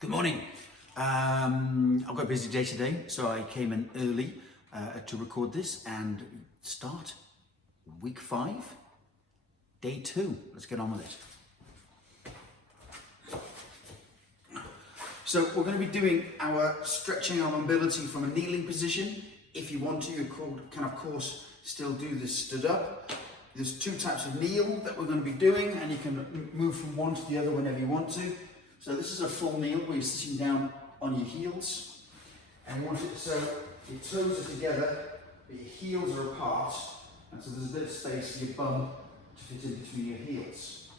Good morning. I've got a busy day today, so I came in early to record this and start week 5, day 2. Let's get on with it. So we're going to be doing our stretching our mobility from a kneeling position. If you want to, you can of course still do this stood up. There's 2 types of kneel that we're going to be doing, and you can move from one to the other whenever you want to. So this is a full kneel where you're sitting down on your heels, and you want it so your toes are together, but your heels are apart, and so there's a bit of space for your bum to fit in between your heels.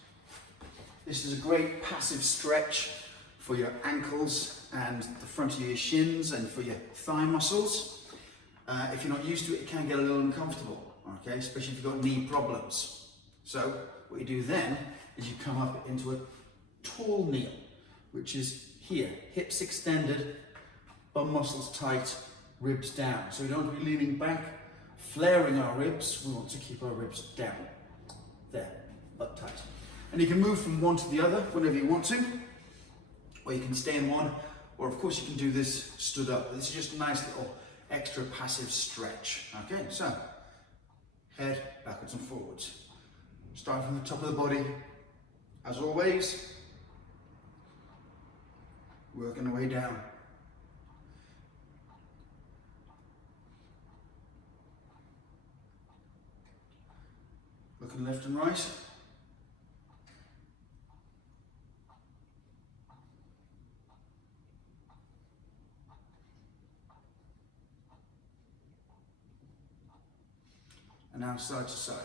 This is a great passive stretch for your ankles and the front of your shins and for your thigh muscles. If you're not used to it, it can get a little uncomfortable, okay, especially if you've got knee problems. So what you do then is you come up into a tall kneel, which is here, hips extended, bum muscles tight, ribs down. So we don't want to be leaning back, flaring our ribs. We want to keep our ribs down. There, butt tight. And you can move from one to the other whenever you want to, or you can stay in one, or of course you can do this stood up. This is just a nice little extra passive stretch. Okay, so head backwards and forwards. Start from the top of the body, as always. Working our way down. Looking left and right. And now side to side.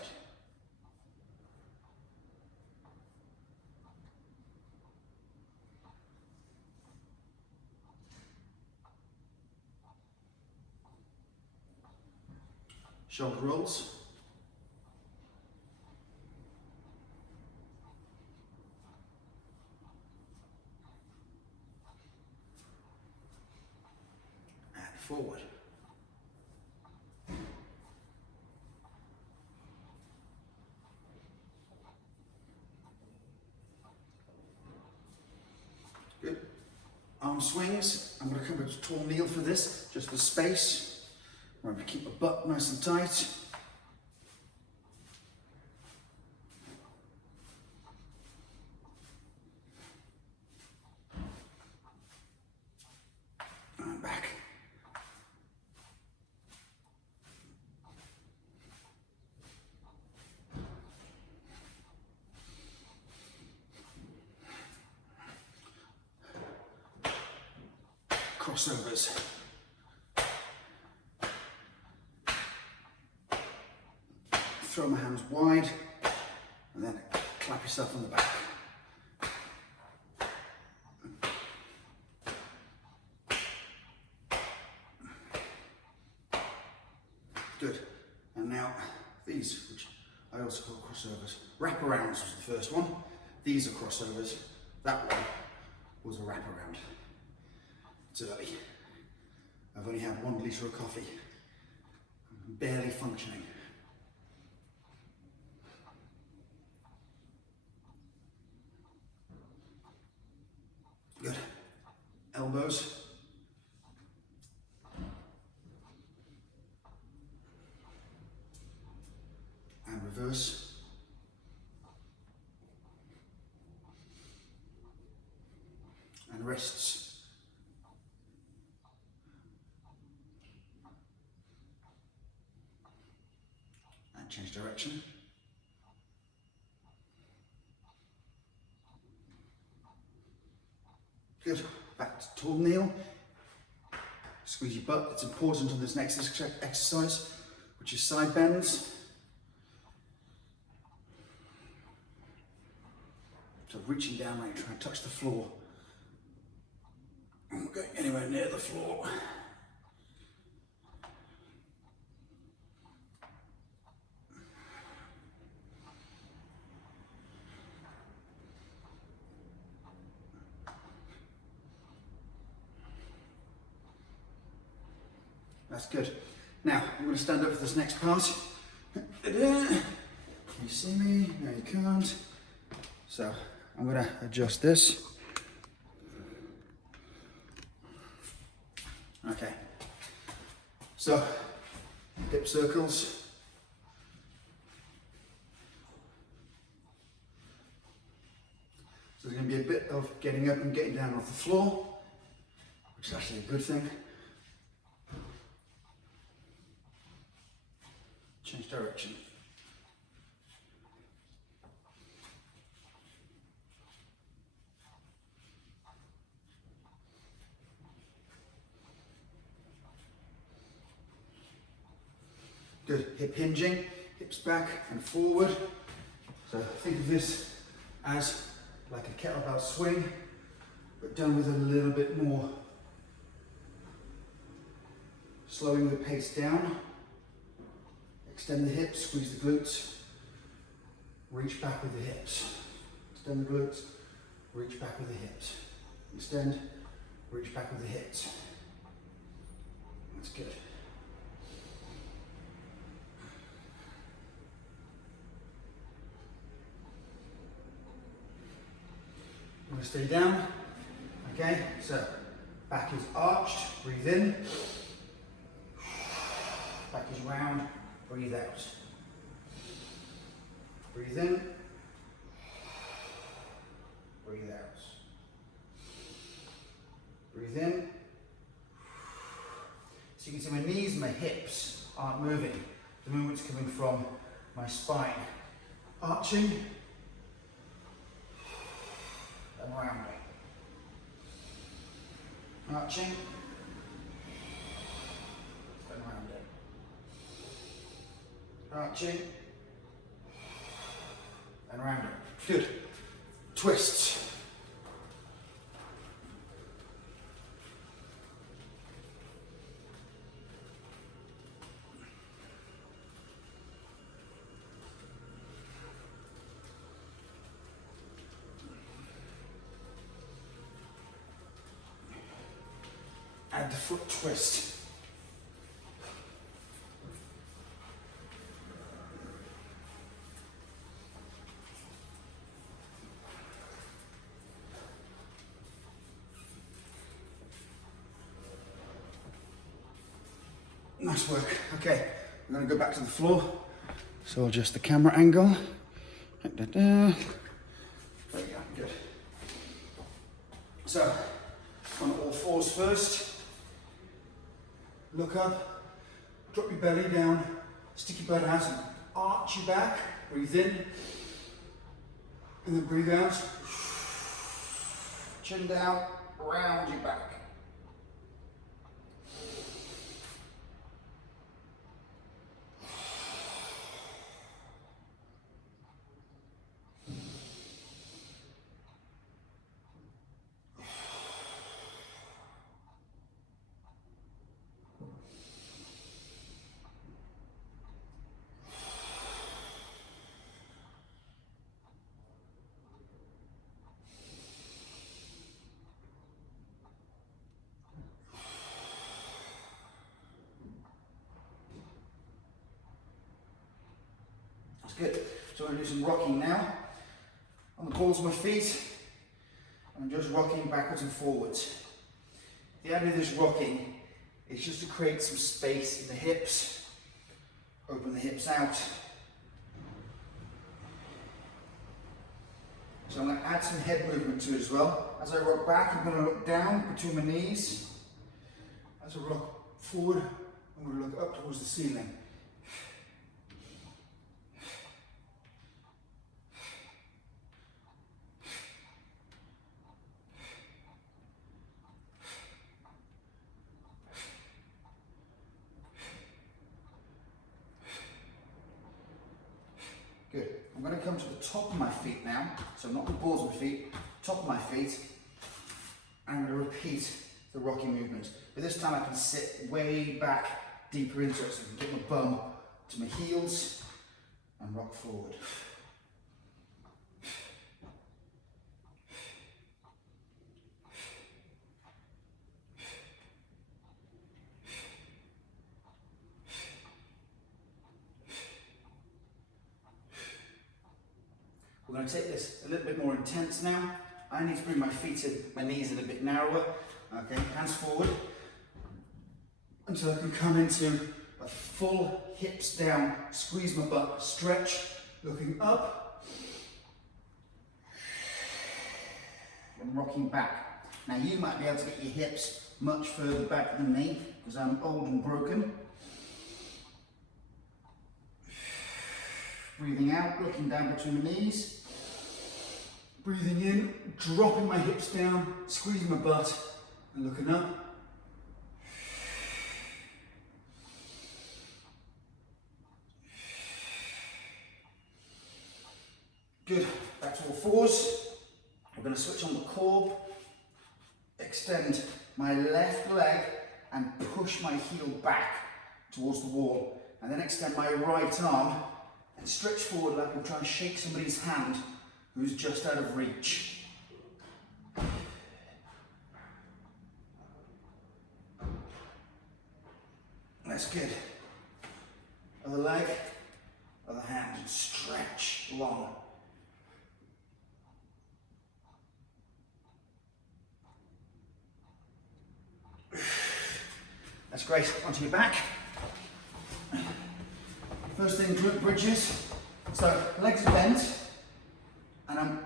Shoulder rolls. And forward. Good. Arm swings. I'm going to come to a tall kneel for this, just the space. Remember to keep the butt nice and tight. And back. Crossovers. Throw my hands wide and then clap yourself on the back. Good. And now these, which I also call crossovers. Wraparounds was the first one. These are crossovers. That one was a wraparound. It's early. I've only had 1 litre of coffee. I'm barely functioning. Good. Elbows. And reverse. And wrists. And change direction. Good. Back to tall kneel. Squeeze your butt. It's important on this next exercise, which is side bends. So reaching down when you try and touch the floor. I'm not going anywhere near the floor. That's good. Now, I'm going to stand up for this next part. Can you see me? No, you can't. So, I'm going to adjust this. Okay, so hip circles. So there's going to be a bit of getting up and getting down off the floor, which is actually a good thing. Change direction. Good, hip hinging, hips back and forward. So think of this as like a kettlebell swing, but done with a little bit more. Slowing the pace down. Extend the hips, squeeze the glutes. Reach back with the hips. Extend the glutes, reach back with the hips. Extend, reach back with the hips. That's good. I'm going to stay down. Okay, so back is arched, breathe in. Back is round, breathe out. Breathe in. Breathe out. Breathe in. So you can see my knees and my hips aren't moving. The movement's coming from my spine. Arching and rounding. Arching and rounding. Arching and rounding. Good. Twists. Add the foot twist. Nice work. Okay, I'm going to go back to the floor. So I'll adjust the camera angle. There we go, good. So, on all fours first. Look up, drop your belly down, stick your butt out and arch your back. Breathe in, and then breathe out. Chin down, round your back. Good. So I'm going to do some rocking now. On the balls of my feet, I'm just rocking backwards and forwards. The idea of this rocking is just to create some space in the hips, open the hips out. So I'm going to add some head movement to it as well. As I rock back, I'm going to look down between my knees. As I rock forward, I'm going to look up towards the ceiling. Good. I'm going to come to the top of my feet now, so not the balls of my feet, top of my feet. I'm going to repeat the rocking movement. But this time I can sit way back, deeper into it, so I can get my bum to my heels and rock forward. We're going to take this a little bit more intense now. I need to bring my feet in, my knees in a bit narrower. Okay, hands forward. until I can come into a full hips down, squeeze my butt, stretch, looking up, and rocking back. Now you might be able to get your hips much further back than me, because I'm old and broken. Breathing out, looking down between my knees. Breathing in, dropping my hips down, squeezing my butt, and looking up. Good, back to all fours. We're going to switch on the core, extend my left leg and push my heel back towards the wall. And then extend my right arm and stretch forward like I'm trying to shake somebody's hand who's just out of reach. That's good. Other leg, other hand, and stretch long. That's great. Onto your back. First thing, glute bridges. So legs are bent and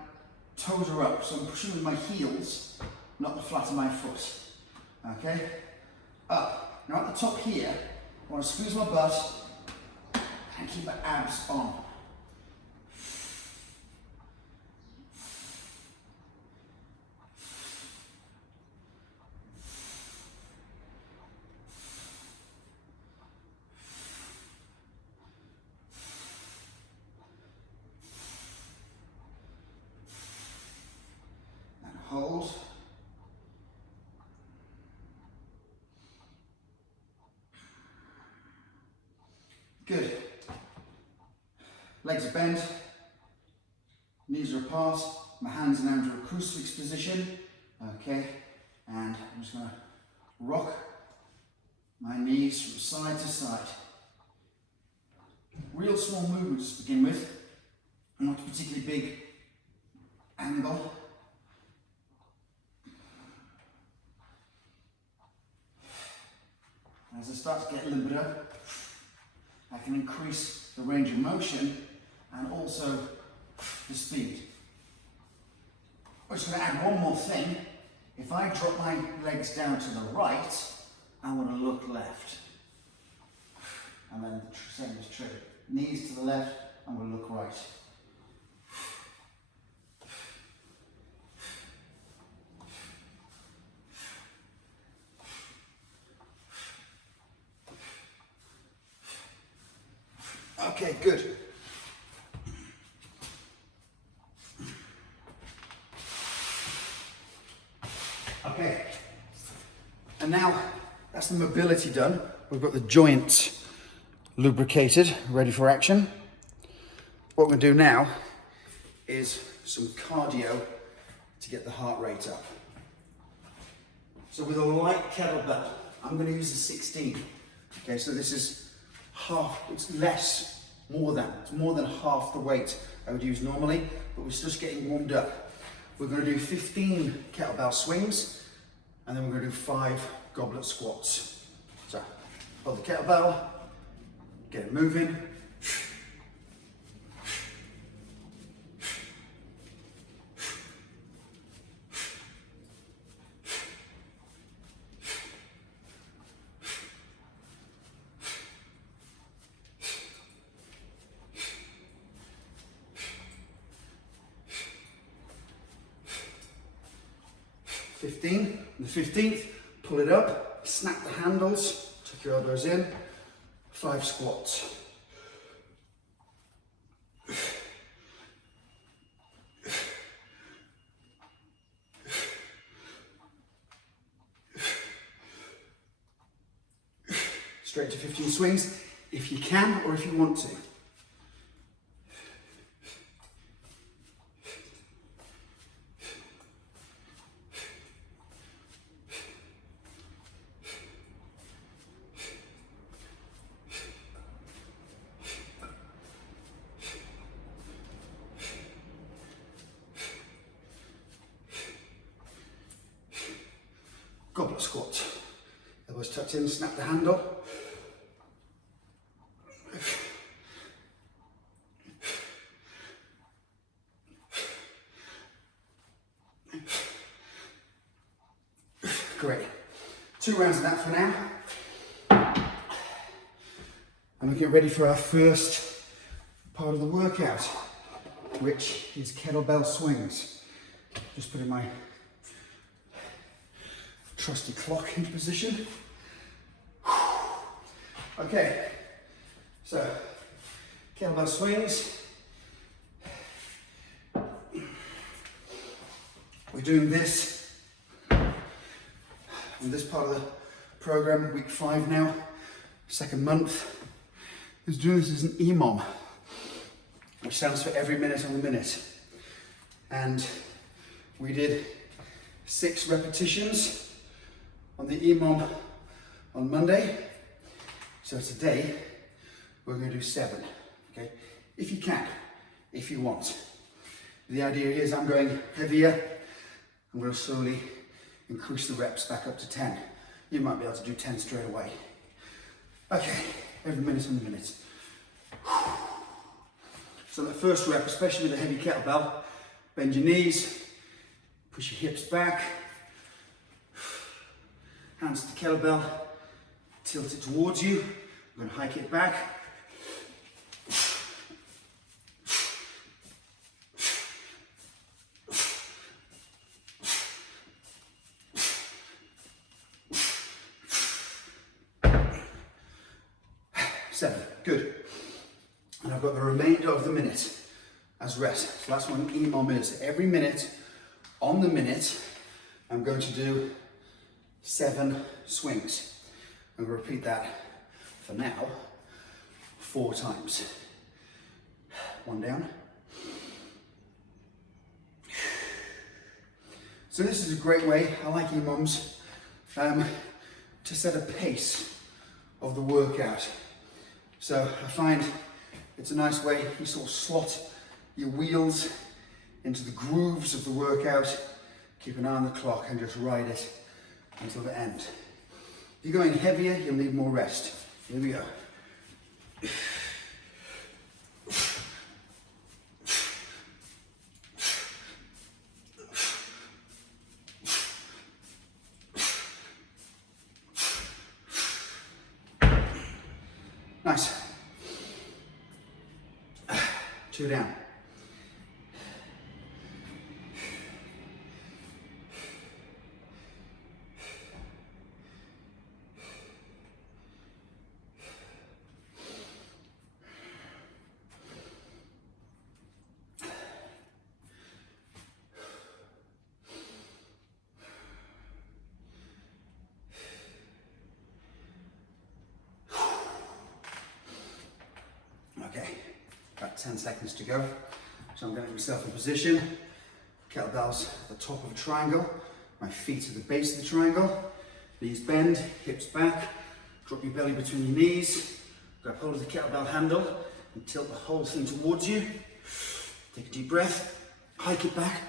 toes are up. So I'm pushing with my heels, not the flat of my foot. Okay? Up. Now at the top here, I want to squeeze my butt and keep my abs on. Hold. Good. Legs are bent, knees are apart, my hands are now into a crucifix position. Okay, and I'm just going to rock my knees from side to side. Real small movements to begin with, not a particularly big angle. As I start to get a little bit up, I can increase the range of motion and also the speed. I'm just going to add one more thing. If I drop my legs down to the right, I want to look left. And then the same is true. Knees to the left, I'm going to look right. Okay, good. Okay, and now that's the mobility done. We've got the joints lubricated, ready for action. What we're going to do now is some cardio to get the heart rate up. So with a light kettlebell, I'm going to use a 16. Okay, so this is half, it's less, it's more than half the weight I would use normally, but we're just getting warmed up. We're going to do 15 kettlebell swings, and then we're going to do 5 goblet squats. So, hold the kettlebell, get it moving. And the 15th, pull it up, snap the handles, tuck your elbows in, 5 squats. Straight to 15 swings, if you can or if you want to. Goblet squat. Elbows tucked in, snap the handle. Great. 2 rounds of that for now. And we'll get ready for our first part of the workout, which is kettlebell swings. Just putting my trusty clock into position. Okay, so kettlebell swings. We're doing this in this part of the program, week 5 now, 2nd month. Is doing this as an EMOM, which stands for every minute on the minute. And we did 6 repetitions on the EMOM on Monday. So today we're going to do 7, okay? If you can, if you want. The idea is I'm going heavier. I'm going to slowly increase the reps back up to 10. You might be able to do 10 straight away. Okay, every minute on the minute. So the first rep, especially with a heavy kettlebell, bend your knees, push your hips back, hands to the kettlebell, tilt it towards you. I'm going to hike it back. Seven, good. And I've got the remainder of the minute as rest. So that's what an EMOM is. Every minute, on the minute, I'm going to do 7 swings. I'm going to repeat that for now 4 times. 1 down. So this is a great way, I like EMOMs, to set a pace of the workout. So I find it's a nice way you sort of slot your wheels into the grooves of the workout, keep an eye on the clock and just ride it until the end. If you're going heavier, you'll need more rest. Here we go. Nice. 2 down. Okay, about 10 seconds to go. So I'm getting myself in position. Kettlebells at the top of a triangle. My feet at the base of the triangle. Knees bend, hips back. Drop your belly between your knees. Grab hold of the kettlebell handle and tilt the whole thing towards you. Take a deep breath. Hike it back.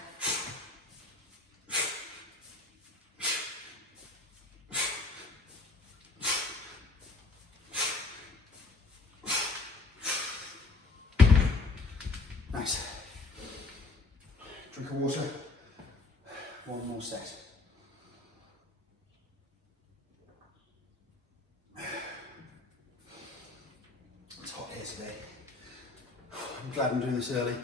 Nice. Drink of water. 1 more set. It's hot here today. I'm glad I'm doing this early.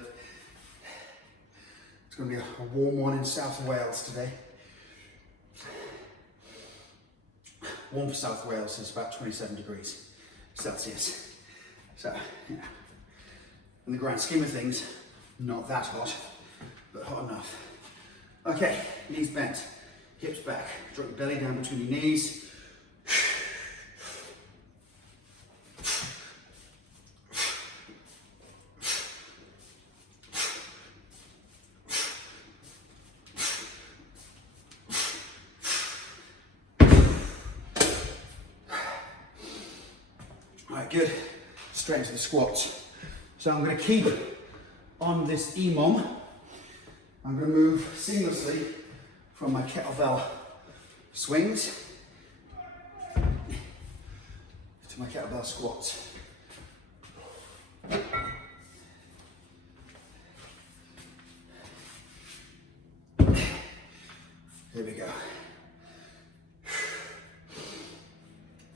It's going to be a warm one in South Wales today. Warm for South Wales is about 27 degrees Celsius. So, you know, in the grand scheme of things, not that hot, but hot enough. Okay, knees bent, hips back, drop your belly down between your knees. All right, good. Straight into the squats. So I'm going to keep on this EMOM. I'm going to move seamlessly from my kettlebell swings to my kettlebell squats. Here we go.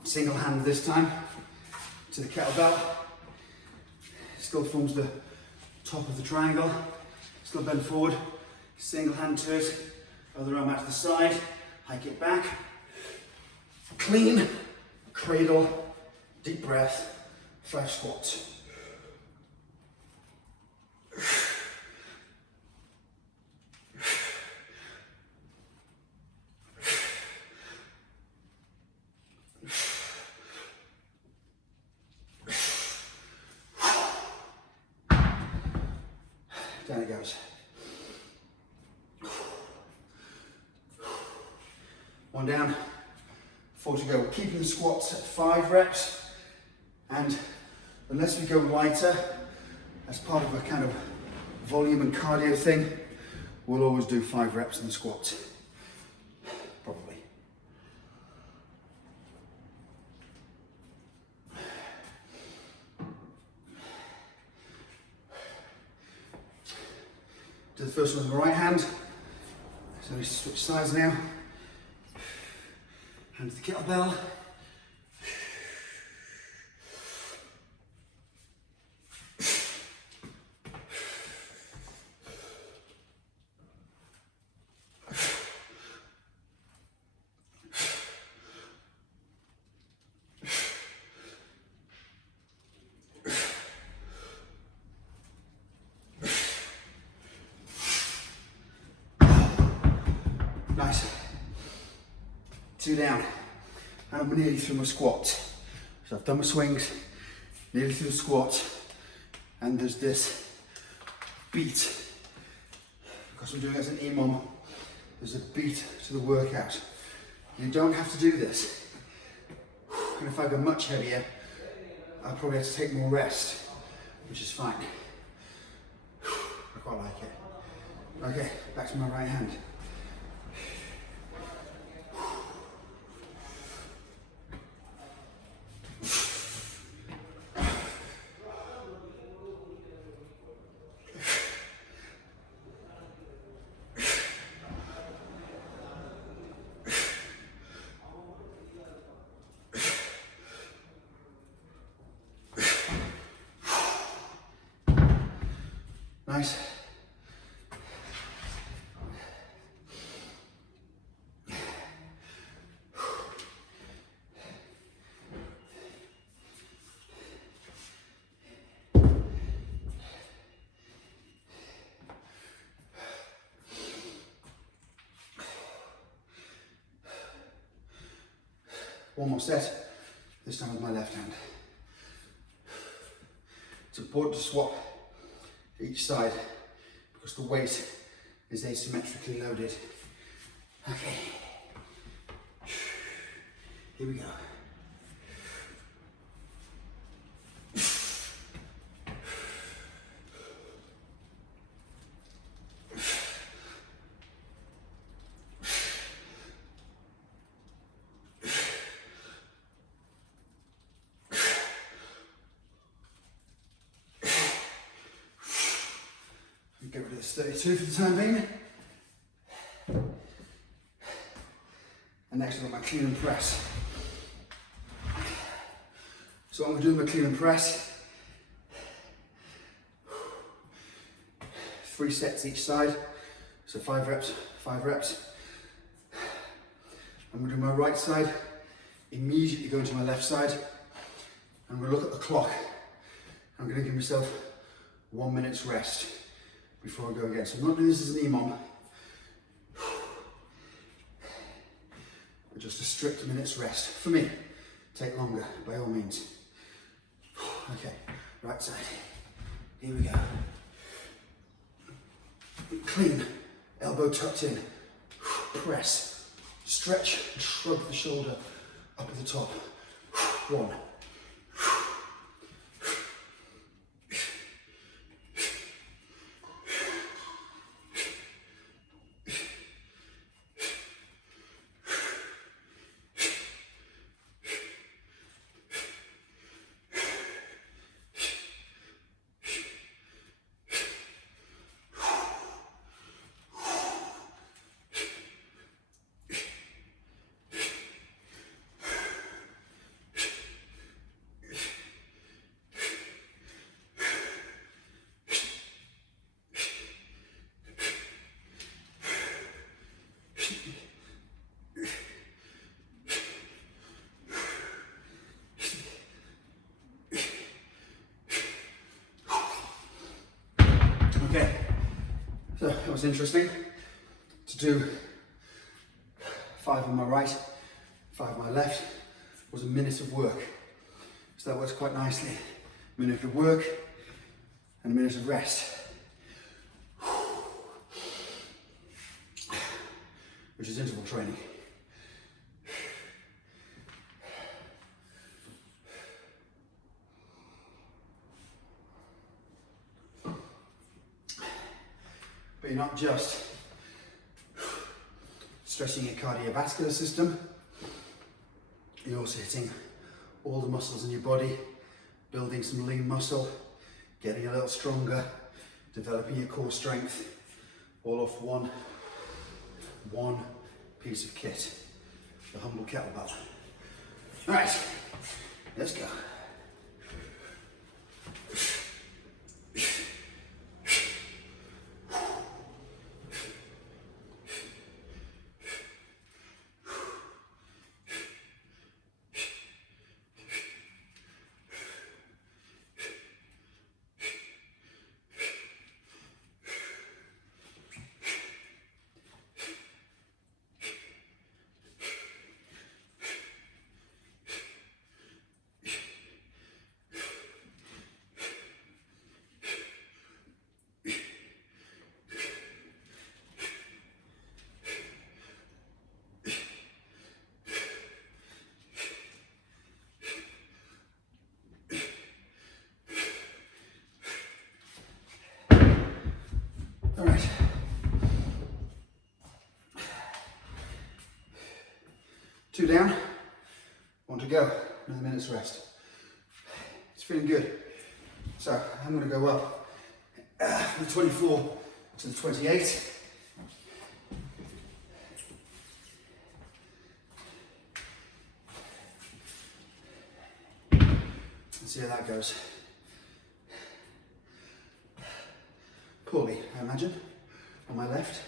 Single hand this time to the kettlebell. Still forms the top of the triangle. Still bend forward. Single hand to it. Other arm out to the side. Hike it back. Clean. Cradle. Deep breath. 5 squats. Down it goes. 1 down, 4 to go. Keeping the squats at 5 reps, and unless we go lighter as part of a kind of volume and cardio thing, we'll always do 5 reps in the squats, probably. Do the first one with the right hand. So we switch sides now. Hand to the kettlebell. Nice. 2 down. And I'm nearly through my squats. So I've done my swings, nearly through the squats, and there's this beat. Because I'm doing it as an EMOM, there's a beat to the workout. You don't have to do this. And if I go much heavier, I'll probably have to take more rest, which is fine. I quite like it. Okay, back to my right hand. Nice. One more set, this time with my left hand. It's important to swap each side because the weight is asymmetrically loaded. Okay, here we go. Get rid of this 32 for the time being. And next I've got my clean and press. So I'm going to do my clean and press. 3 sets each side. So 5 reps, 5 reps. I'm going to do my right side, immediately go into my left side. I'm going to look at the clock. I'm going to give myself 1 minute's rest before I go again. So I'm not doing this as an EMOM, but just a strict minute's rest. For me, take longer, by all means. Okay, right side. Here we go. Clean, elbow tucked in. Press, stretch, and shrug the shoulder up at the top. 1. was interesting to do 5 on my right, 5 on my left, was a minute of work. So that works quite nicely. A minute of work and a minute of rest. Which is interval training. But you're not just stressing your cardiovascular system, you're also hitting all the muscles in your body, building some lean muscle, getting a little stronger, developing your core strength, all off one piece of kit, the humble kettlebell. All right, let's go. All right. Two down, 1 to go, another minute's rest. It's feeling good. So I'm going to go up from the 24 to the 28. Let's see how that goes. Poorly, I imagine, on my left.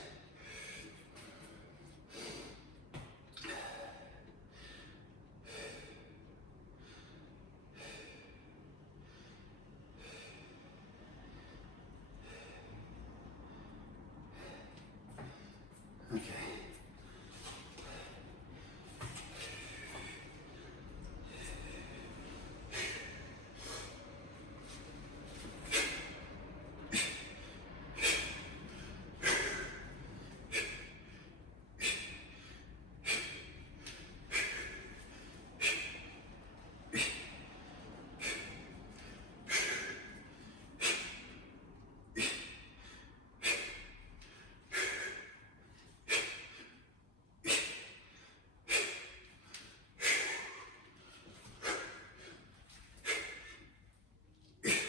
Okay.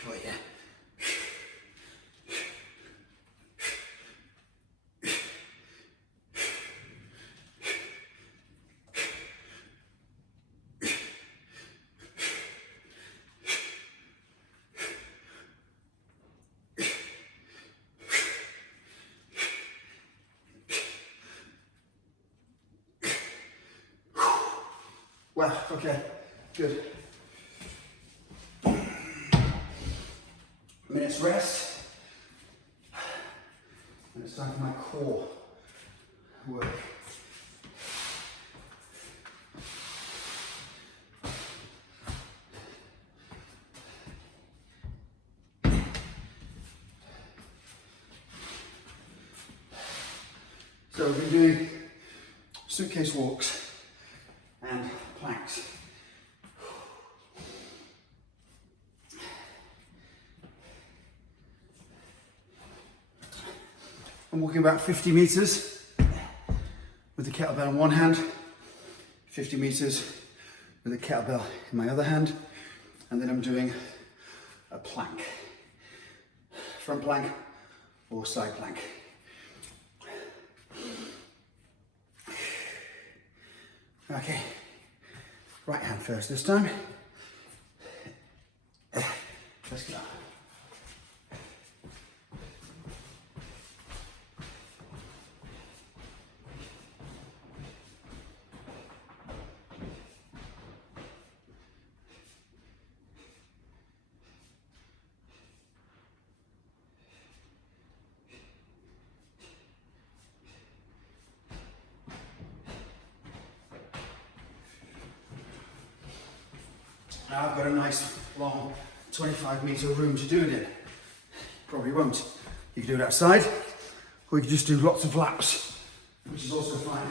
Oh yeah. Wow, okay, good. Minute's rest. And it's time for my core work. So we've been doing suitcase walks and planks. I'm walking about 50 meters with the kettlebell in one hand, 50 meters with the kettlebell in my other hand, and then I'm doing a plank, front plank or side plank. Okay, right hand first this time. Let's go. Now I've got a nice long 25-meter room to do it in. Probably won't. You can do it outside, or you can just do lots of laps, which is also fine.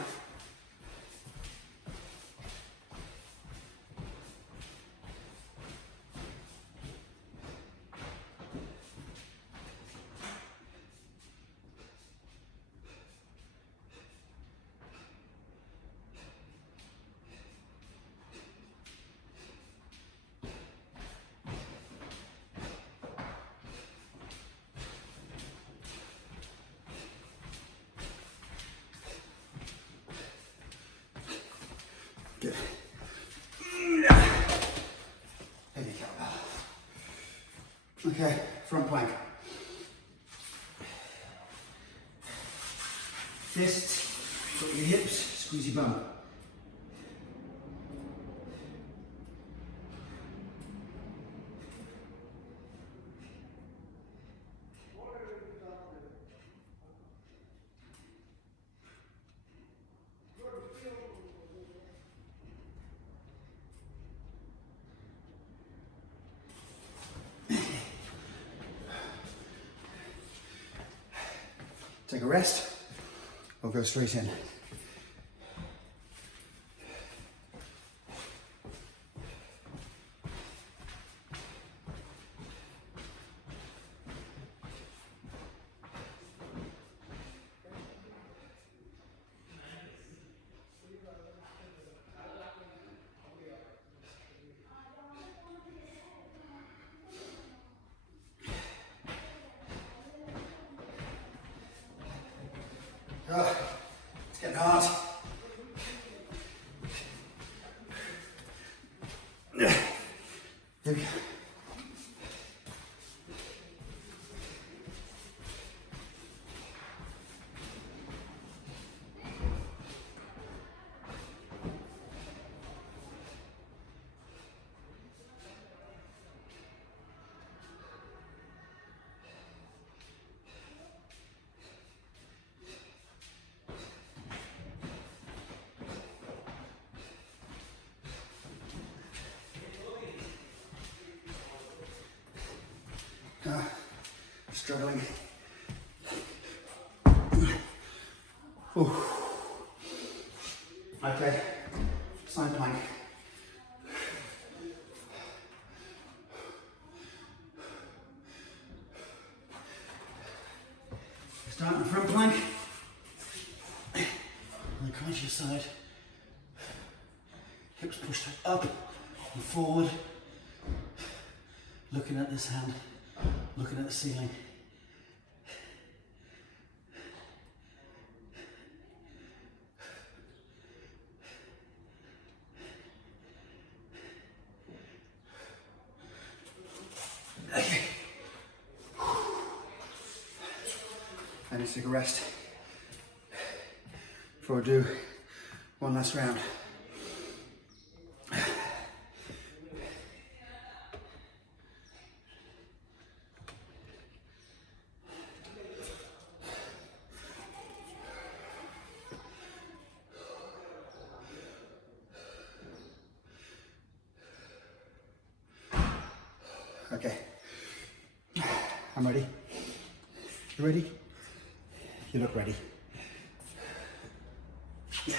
Good. Heavy kettlebell. Okay, front plank. Fist, put your hips, squeeze your bum. Take a rest, or go straight in. Oh, it's getting hard. Here we go. Struggling. Ooh. Okay, side plank. Start in the front plank, on the crunchier side. Hips pushed up and forward. Looking at this hand, looking at the ceiling. Okay. I need to take a rest before I do one last round. Okay, I'm ready. You ready? You look ready. Yeah.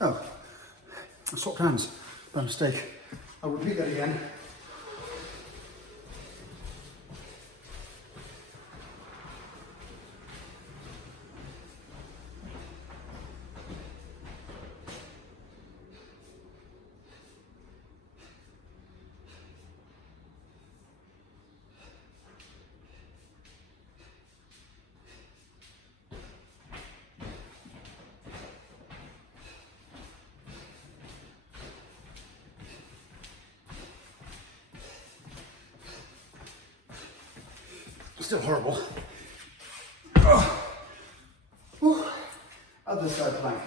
Oh, I swapped hands by mistake. I'll repeat that again. Still horrible. Oh. Whew. Other side plank.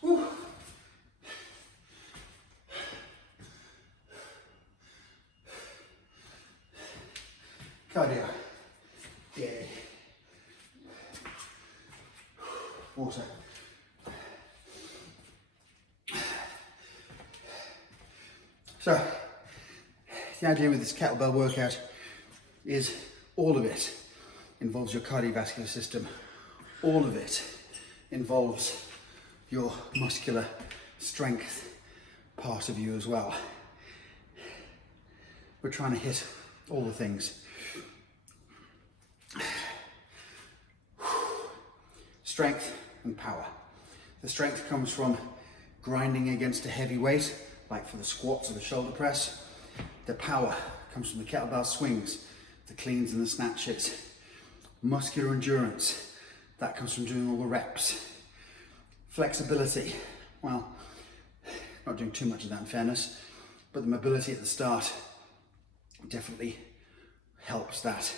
Whew. Cardio. Yeah. Water. So, the idea with this kettlebell workout is all of it involves your cardiovascular system. All of it involves your muscular strength part of you as well. We're trying to hit all the things. Strength and power. The strength comes from grinding against a heavy weight, like for the squats or the shoulder press. The power comes from the kettlebell swings, the cleans and the snatches. Muscular endurance, that comes from doing all the reps. Flexibility, well, not doing too much of that in fairness, but the mobility at the start definitely helps that.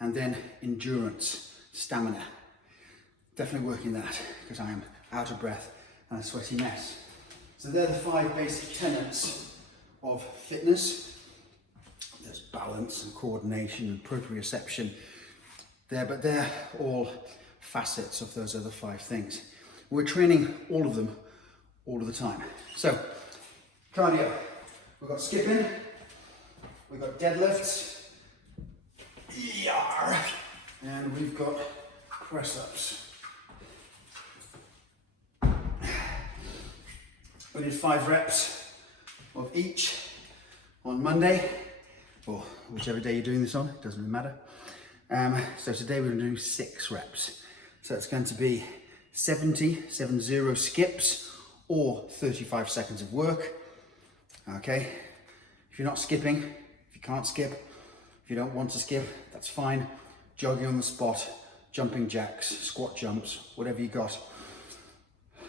And then endurance, stamina. Definitely working that because I am out of breath and a sweaty mess. So they're the 5 basic tenets of fitness. There's balance and coordination and proprioception there, but they're all facets of those other 5 things. We're training all of them all of the time. So cardio, we've got skipping, we've got deadlifts, yar, and we've got press-ups. We did 5 reps of each on Monday, or whichever day you're doing this on, it doesn't really matter. So today we're going to do 6 reps. So it's going to be 70 skips or 35 seconds of work. Okay, if you're not skipping, if you can't skip, if you don't want to skip, that's fine. Jogging on the spot, jumping jacks, squat jumps, whatever you got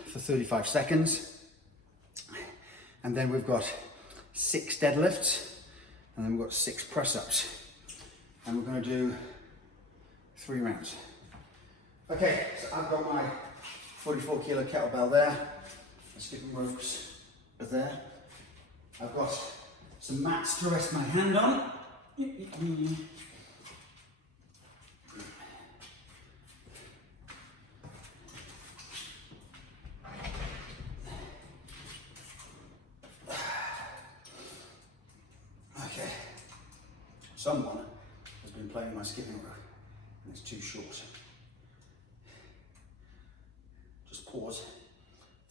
for 35 seconds. And then we've got 6 deadlifts, and then we've got 6 press-ups. And we're going to do 3 rounds. Okay, so I've got my 44 kilo kettlebell there. The skipping ropes are there. I've got some mats to rest my hand on. Okay, someone has been playing my skipping rope and it's too short. Just pause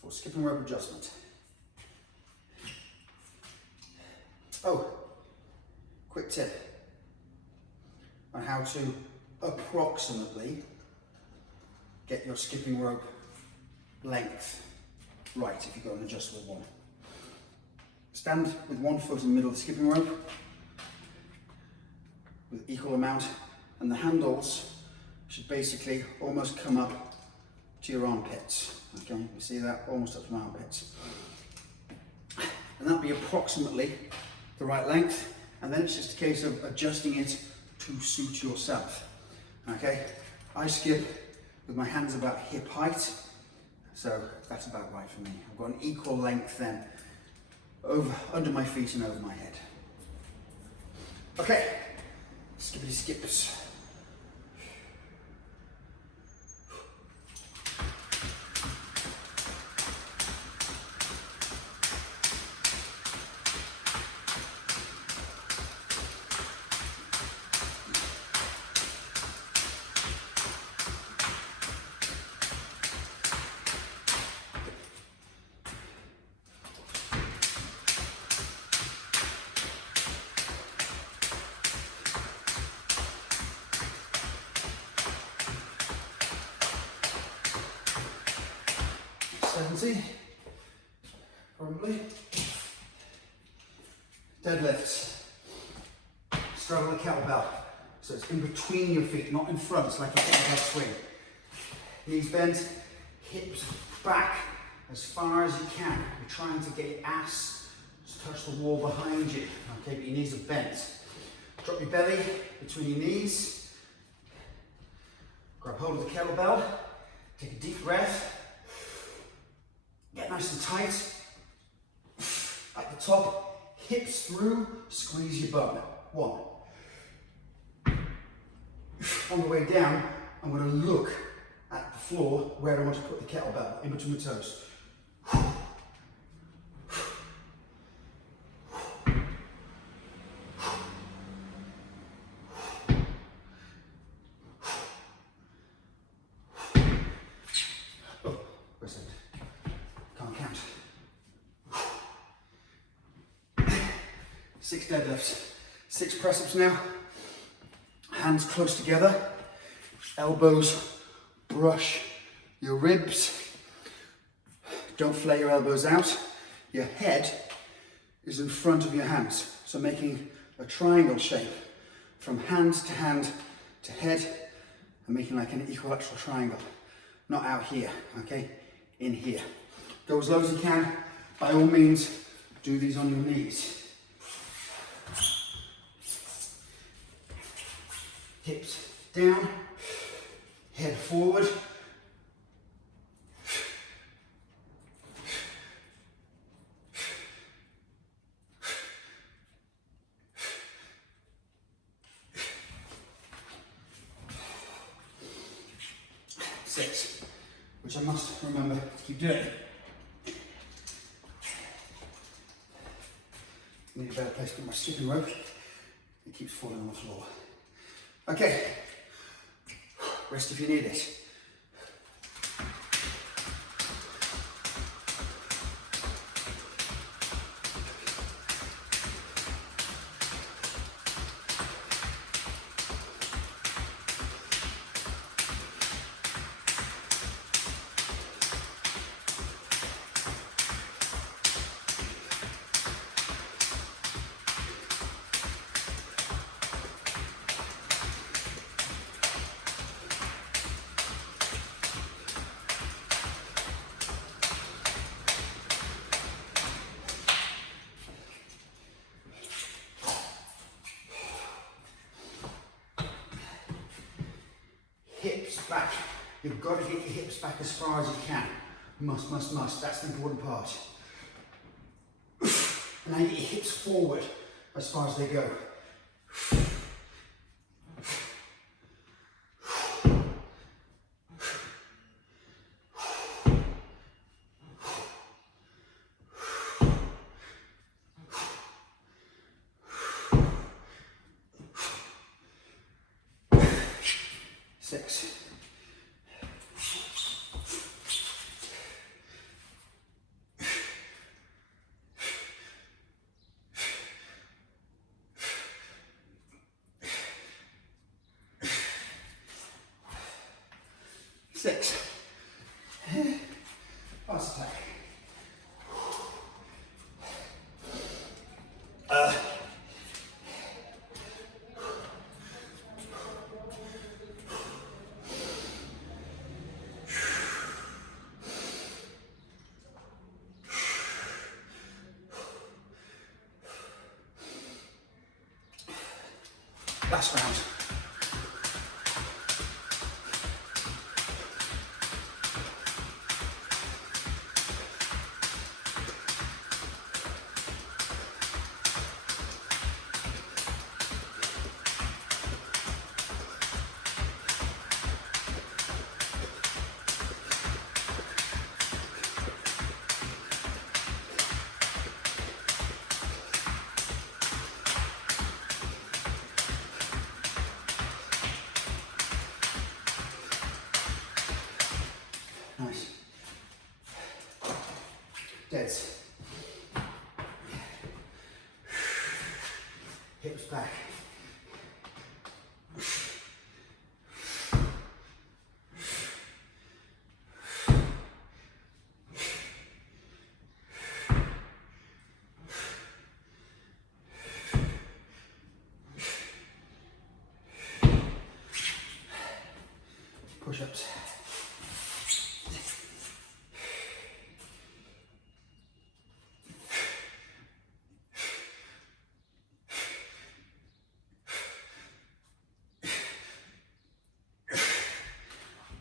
for skipping rope adjustment. Oh, quick tip on how to approximately get your skipping rope length right if you've got an adjustable one. Stand with one foot in the middle of the skipping rope with equal amount, and the handles should basically almost come up to your armpits. Okay, you see that? Almost up to my armpits. And that'll be approximately the right length, and then it's just a case of adjusting it to suit yourself. Okay, I skip with my hands about hip height, so that's about right for me. I've got an equal length then under my feet and over my head. Okay, skippity skips. 20, probably. Deadlifts. Straddle the kettlebell. So it's in between your feet, not in front. It's like a kettlebell swing. Knees bent, hips back as far as you can. You're trying to get your ass to touch the wall behind you. Okay, but your knees are bent. Drop your belly between your knees. Grab hold of the kettlebell. Take a deep breath. Get nice and tight. At the top, hips through, squeeze your bum. 1. On the way down, I'm going to look at the floor where I want to put the kettlebell, in between the toes. Oh, where's it? Can't count. 6 deadlifts, 6 press-ups now. Hands close together, elbows brush your ribs. Don't flare your elbows out. Your head is in front of your hands. So making a triangle shape from hand to head and making like an equilateral triangle. Not out here, okay? In here. Go as low as you can. By all means, do these on your knees. Hips down, head forward. Six, which I must remember to keep doing. Need a better place to put my skipping rope. It keeps falling on the floor. Okay, rest if you need it. Hips back. You've got to get your hips back as far as you can. Must. That's the important part. And now you get your hips forward as far as they go. 6. 6. Fast attack. Last round. Nice. Deads. Hips back. push-ups.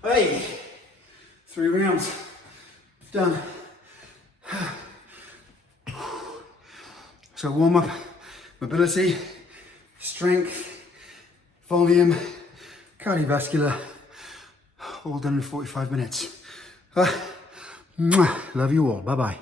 Hey, 3 rounds done. So warm up, mobility, strength, volume, cardiovascular, all done in 45 minutes. Love you all, bye-bye.